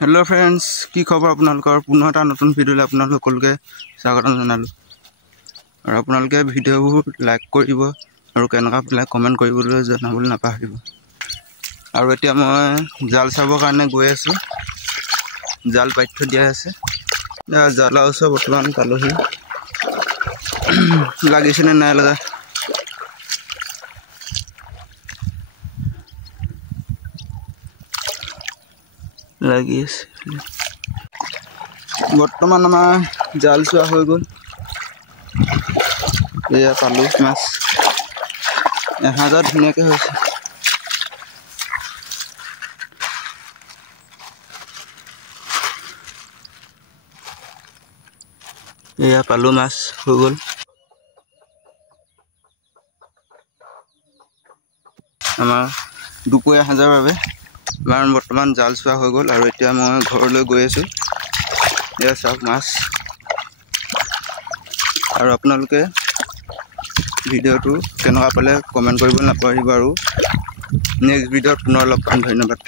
Hello friends की खबर आपनालोकर पुनः এটা নতুন ভিডিওলৈ আপোনালোক সকলোকে স্বাগতম জনালো আৰু আপোনালোকে ভিডিওবোৰ লাইক কৰিব আৰু কেনেকুৱা পালে কমেন্ট কৰিবলৈ জনাবলৈ নাপাহৰিব আৰু এতিয়া মই জাল চাবৰ কাৰণে গৈ আছো জাল পাতি থৈ দিয়া আছে জাল আছে বৰ্তমান পালোহি লাগিছে নে নাই লগা লাগি আছে বৰ্তমান আমাৰ জাল চোৱা হৈ গ'ল এয়া পালো মাছ এহাজাৰ ধুনীয়াকৈ হৈছে এয়া পালো মাছ হৈ গ'ল আমাৰ দুপৰীয়া সাজাৰ বাবে কাৰণ বৰ্তমান জাল চোৱা হৈ গ'ল আৰু এতিয়া মই ঘৰলৈ গৈ আছো এয়া চাওক মাছ আৰু আপোনালোকে ভিডিওটো কেনেকুৱা পালে কমেন্ট কৰিব নাপাহৰিব আৰু নেক্সট ভিডিওত পুনৰ লগ পাম ধন্যবাদ।